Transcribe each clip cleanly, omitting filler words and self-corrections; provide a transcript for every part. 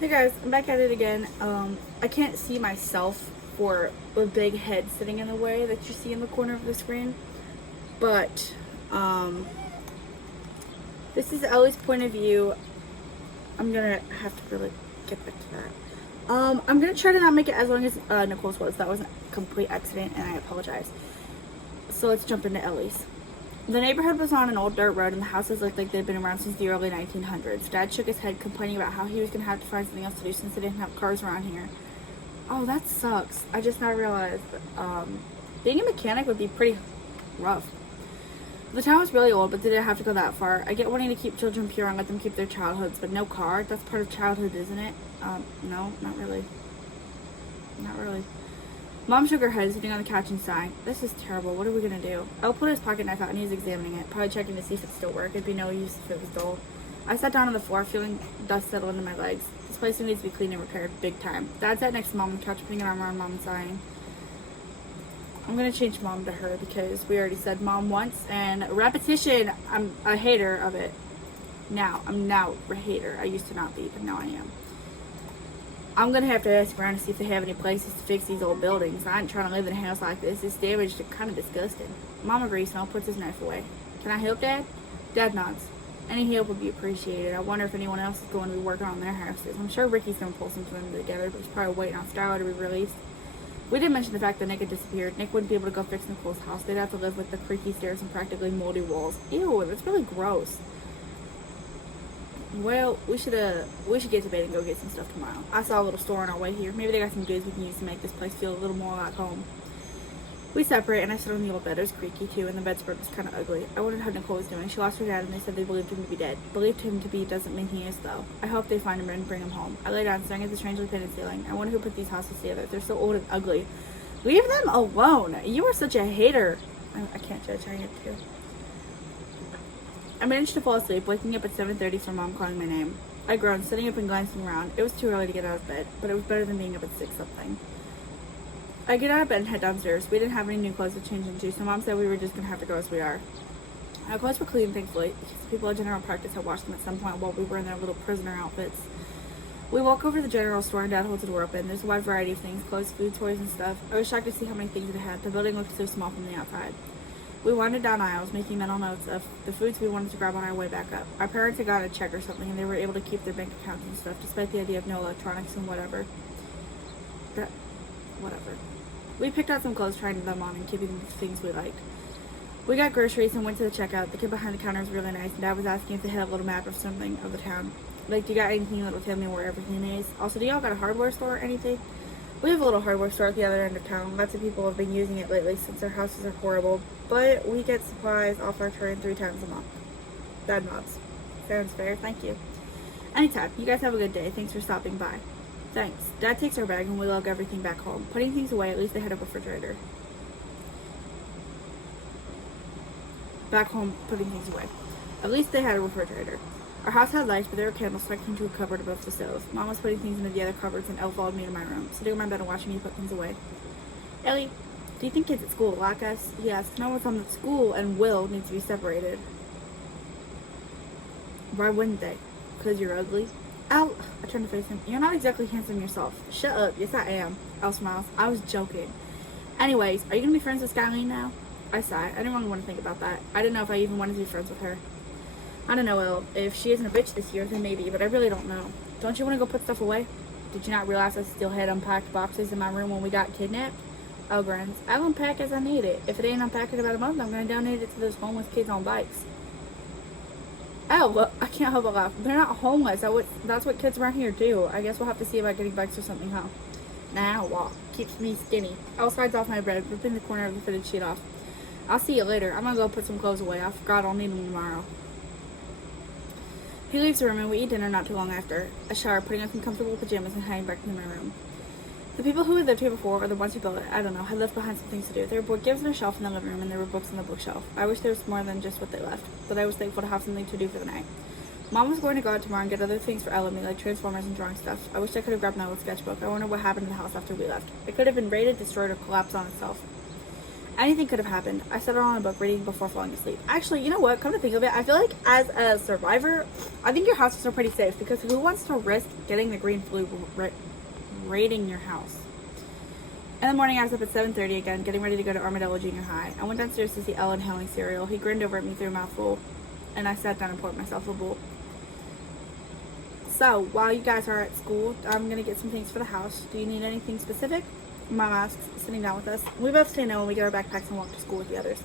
Hey guys, I'm back at it again. I can't see myself for the big head sitting in the way that you see in the corner of the screen, but this is Ellie's point of view. I'm gonna have to really get back to that. I'm gonna try to not make it as long as Nicole's was. That was a complete accident, and I apologize. So let's jump into Ellie's. The neighborhood was on an old dirt road, and the houses looked like they'd been around since the early 1900s. Dad shook his head, complaining about how he was going to have to find something else to do since they didn't have cars around here. Oh, that sucks. I just now realized being a mechanic would be pretty rough. The town was really old, but did it have to go that far? I get wanting to keep children pure and let them keep their childhoods, but no car? That's part of childhood, isn't it? No, not really. Not really. Mom shook her head, sitting on the couch and sighing. This is terrible. What are we gonna do? Elle pulled his pocket knife out and he was examining it, probably checking to see if it still worked. It'd be no use if it was dull. I sat down on the floor, feeling dust settle into my legs. This place needs to be cleaned and repaired, big time. Dad sat next to Mom on the couch, putting an arm around Mom and sighing. I'm gonna change Mom to her because we already said Mom once, and repetition, I'm a hater of it. I'm now a hater. I used to not be, but now I am. I'm gonna have to ask around to see if they have any places to fix these old buildings. I ain't trying to live in a house like this. It's damaged and kind of disgusting. Mom agrees, and Elle puts his knife away. Can I help, Dad? Dad nods. Any help would be appreciated. I wonder if anyone else is going to be working on their houses. I'm sure Ricky's gonna pull something together, but he's probably waiting on Starla to be released. We didn't mention the fact that Nick had disappeared. Nick wouldn't be able to go fix Nicole's house. They'd have to live with the creaky stairs and practically moldy walls. Ew, that's really gross. Well, we should get to bed and go get some stuff tomorrow. I saw a little store on our way here. Maybe they got some goods we can use to make this place feel a little more like home. We separate, and I sit on the old bed. It was creaky too, and the bedspread was kind of ugly. I wondered how Nicole was doing. She lost her dad, and they said they believed him to be dead. Believed him to be doesn't mean he is, though. I hope they find him and bring him home. I lay down, staring at the strangely painted ceiling. I wonder who put these houses together. They're so old and ugly. Leave them alone. You are such a hater. I can't judge. I am too. I managed to fall asleep, waking up at 7:30 from Mom calling my name. I groaned, sitting up and glancing around. It was too early to get out of bed, but it was better than being up at 6 something. I get out of bed and head downstairs. We didn't have any new clothes to change into, so Mom said we were just going to have to go as we are. Our clothes were clean, thankfully, because the people at general practice had washed them at some point while we were in their little prisoner outfits. We walk over to the general store and Dad holds the door open. There's a wide variety of things, clothes, food, toys, and stuff. I was shocked to see how many things it had. The building looked so small from the outside. We wandered down aisles, making mental notes of the foods we wanted to grab on our way back up. Our parents had got a check or something, and they were able to keep their bank accounts and stuff, despite the idea of no electronics and whatever. We picked out some clothes, trying them on, and keeping the things we liked. We got groceries and went to the checkout. The kid behind the counter was really nice, and Dad was asking if they had a little map of something of the town. Like, do you got anything that'll tell me where everything is? Also, do y'all got a hardware store or anything? We have a little hardware store at the other end of town. Lots of people have been using it lately since their houses are horrible. But we get supplies off our train 3 times a month. Dad nods. Sounds fair. Thank you. Anytime. You guys have a good day. Thanks for stopping by. Thanks. Dad takes our bag and we lug everything back home. Putting things away, at least they had a refrigerator. Back home, putting things away. At least they had a refrigerator. Our house had lights, but there were candles stuck into a cupboard above the stove. Mom was putting things into the other cupboards, and Elle followed me to my room, sitting on my bed and watching me put things away. Elley, do you think kids at school like us? He asked. No one's on the school and Will need to be separated. Why wouldn't they? Because you're ugly? Elle, I turned to face him. You're not exactly handsome yourself. Shut up. Yes, I am. Elle smiles. I was joking. Anyways, are you going to be friends with Skyline now? I sighed. I didn't really want to think about that. I didn't know if I even wanted to be friends with her. I don't know, Elle. If she isn't a bitch this year, then maybe, but I really don't know. Don't you want to go put stuff away? Did you not realize I still had unpacked boxes in my room when we got kidnapped? Elle grins. I'll unpack as I need it. If it ain't unpacked in about a month, I'm going to donate it to those homeless kids on bikes. Elle, look, I can't help but laugh. They're not homeless. That's what kids around here do. I guess we'll have to see about getting bikes or something, huh? Nah, I'll walk. Keeps me skinny. Elle slides off my bed, ripping the corner of the fitted sheet off. I'll see you later. I'm going to go put some clothes away. I forgot I'll need them tomorrow. He leaves the room and we eat dinner not too long after. A shower, putting on some comfortable pajamas and heading back into my room. The people who had lived here before, or the ones who built it, I don't know, had left behind some things to do. There were book gifts on a shelf in the living room and there were books on the bookshelf. I wish there was more than just what they left, but I was thankful to have something to do for the night. Mom was going to go out tomorrow and get other things for Elle and me, like Transformers and drawing stuff. I wish I could have grabbed my old sketchbook. I wonder what happened to the house after we left. It could have been raided, destroyed, or collapsed on itself. Anything could have happened. I settled on a book reading before falling asleep. Actually, you know what? Come to think of it, I feel like as a survivor, I think your houses are pretty safe because who wants to risk getting the green flu raiding your house? In the morning, I was up at 7:30 again, getting ready to go to Armadillo Junior High. I went downstairs to see Ellen inhaling cereal. He grinned over at me through a mouthful, and I sat down and poured myself a bowl. So, while you guys are at school, I'm going to get some things for the house. Do you need anything specific? Mom asks, sitting down with us. We both say no when we get our backpacks and walk to school with the others.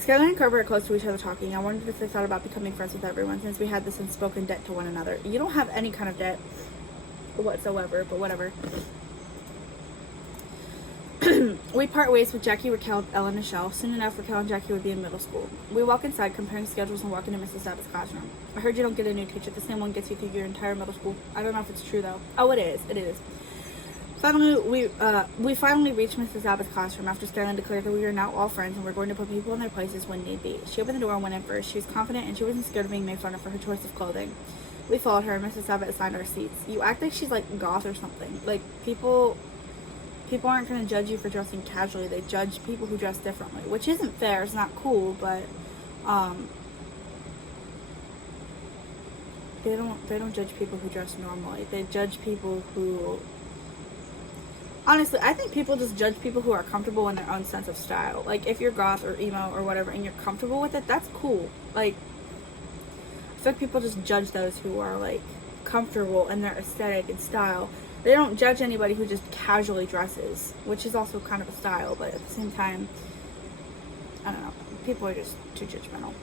Skylar and Cobra are close to each other talking. I wondered if they thought about becoming friends with everyone since we had this unspoken debt to one another. You don't have any kind of debt whatsoever, but whatever. We part ways with Jackie, Raquel, Ellen, and Michelle. Soon enough, Raquel and Jackie would be in middle school. We walk inside, comparing schedules and walk into Mrs. Sabbath's classroom. I heard you don't get a new teacher. The same one gets you through your entire middle school. I don't know if it's true, though. Oh, it is. It is. Finally, we finally reached Mrs. Sabbath's classroom after Skyline declared that we are now all friends and we're going to put people in their places when need be. She opened the door and went in first. She was confident and she wasn't scared of being made fun of for her choice of clothing. We followed her and Mrs. Sabbath assigned our seats. You act like she's like goth or something. Like people aren't going to judge you for dressing casually. They judge people who dress differently, which isn't fair. It's not cool, but they don't judge people who dress normally. They judge people who, honestly, I think people just judge people who are comfortable in their own sense of style. Like, if you're goth or emo or whatever and you're comfortable with it, that's cool. Like, I feel like people just judge those who are, like, comfortable in their aesthetic and style. They don't judge anybody who just casually dresses, which is also kind of a style, but at the same time, I don't know. People are just too judgmental.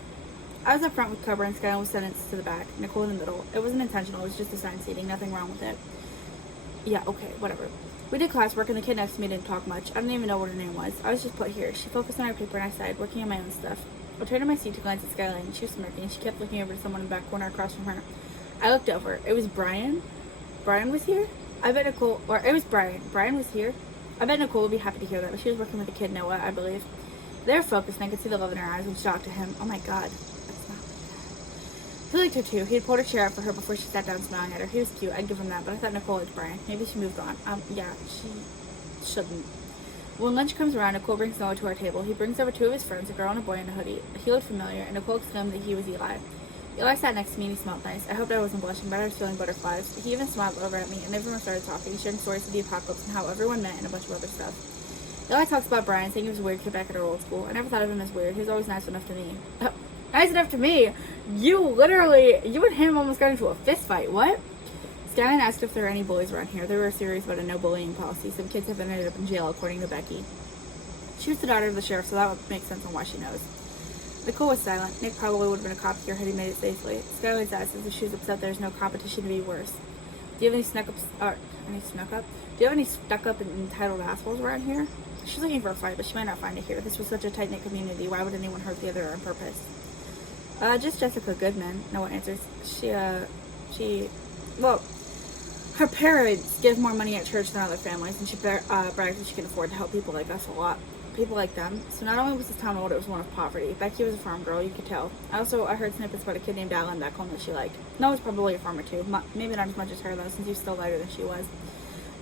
I was up front with Cobra and Skyline was sentenced to the back, Nicole in the middle. It wasn't intentional, it was just assigned seating, nothing wrong with it. Yeah, okay, whatever. We did classwork and the kid next to me didn't talk much. I didn't even know what her name was. I was just put here. She focused on her paper and I sighed, working on my own stuff. I turned to my seat to glance at Skyline and she was smirking and she kept looking over to someone in the back corner across from her. I looked over. It was Brian. Brian was here? I bet Nicole, or it was Brian. Brian was here? I bet Nicole would be happy to hear that, but she was working with the kid, Noah, I believe. They were focused, and I could see the love in her eyes, which shocked to him. Oh my god. That's not like that. He liked her too. He had pulled her chair up for her before she sat down smiling at her. He was cute, I'd give him that, but I thought Nicole liked Brian. Maybe she moved on. Yeah, she shouldn't. When lunch comes around, Nicole brings Noah to our table. He brings over two of his friends, a girl and a boy in a hoodie. He looked familiar, and Nicole exclaimed that he was Eli. Eli sat next to me and he smelled nice. I hoped I wasn't blushing, but I was feeling butterflies. He even smiled over at me, and everyone started talking, sharing stories of the apocalypse and how everyone met and a bunch of other stuff. Eli talks about Brian, saying he was a weird kid back at our old school. I never thought of him as weird. He was always nice enough to me. Nice enough to me? You and him almost got into a fist fight. What? Skyline asked if there are any bullies around here. They were serious about a no bullying policy. Some kids have ended up in jail, according to Becky. She was the daughter of the sheriff, so that would make sense on why she knows. Nicole was silent. Nick probably would have been a cop here had he made it safely. Skylar's asked as if she was upset there's no competition to be worse. Do you have any Do you have any stuck-up and entitled assholes around here? She's looking for a fight, but she might not find it here. This was such a tight-knit community. Why would anyone hurt the other on purpose? Just Jessica Goodman. No one answers. Well, her parents give more money at church than other families, and she brags that she can afford to help people like us a lot. People like them. So not only was this town old, it was one of poverty. Becky was a farm girl, you could tell. I heard snippets about a kid named Alan back home that she liked. Noah's probably a farmer too. Maybe not as much as her though, since he's still lighter than she was.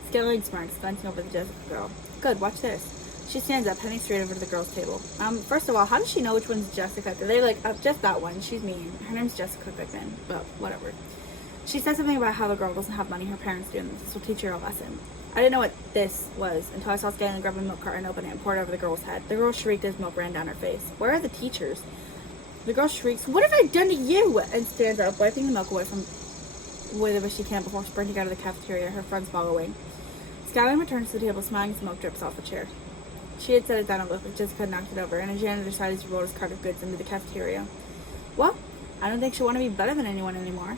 Scaling smirks, glancing over the Jessica girl. Good, watch this. She stands up, heading straight over to the girls' table. First of all, how does she know which one's Jessica? They're like, just that one. She's mean. Her name's Jessica Goodman. But whatever. She said something about how the girl doesn't have money, her parents do, and this will teach her a lesson. I didn't know what this was until I saw Skyline grab a milk carton, open it, and pour it over the girl's head. The girl shrieked as milk ran down her face. Where are the teachers? The girl shrieks, "What have I done to you?" and stands up, wiping the milk away the best she can before sprinting out of the cafeteria, her friends following. Skyline returns to the table, smiling as milk drips off the chair. She had set it down a little, but Jessica knocked it over, and a janitor decided to roll his cart of goods into the cafeteria. Well, I don't think she'll want to be better than anyone anymore.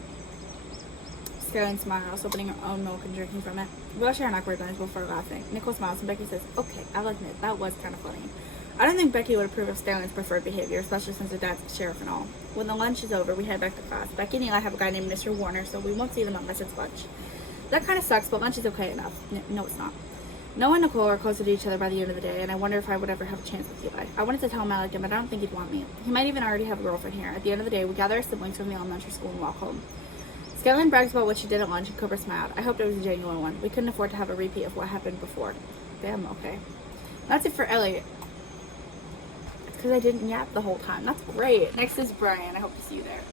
Skyline smiles, opening her own milk and drinking from it. We all share an awkward glance before laughing. Nicole smiles and Becky says, "Okay, I'll admit, that was kind of funny." I don't think Becky would approve of Skyline's preferred behavior, especially since her dad's the sheriff and all. When the lunch is over, we head back to class. Becky and Eli have a guy named Mr. Warner, so we won't see them unless it's lunch. That kind of sucks, but lunch is okay enough. No, it's not. Noah and Nicole are closer to each other by the end of the day, and I wonder if I would ever have a chance with Eli. I wanted to tell him I liked him, but I don't think he'd want me. He might even already have a girlfriend here. At the end of the day, we gather our siblings from the elementary school and walk home. Skyline brags about what she did at lunch, and Cobra smiled. I hoped it was a genuine one. We couldn't afford to have a repeat of what happened before. Damn, okay. That's it for Elley. because I didn't yap the whole time. That's great. Next is Brian. I hope to see you there.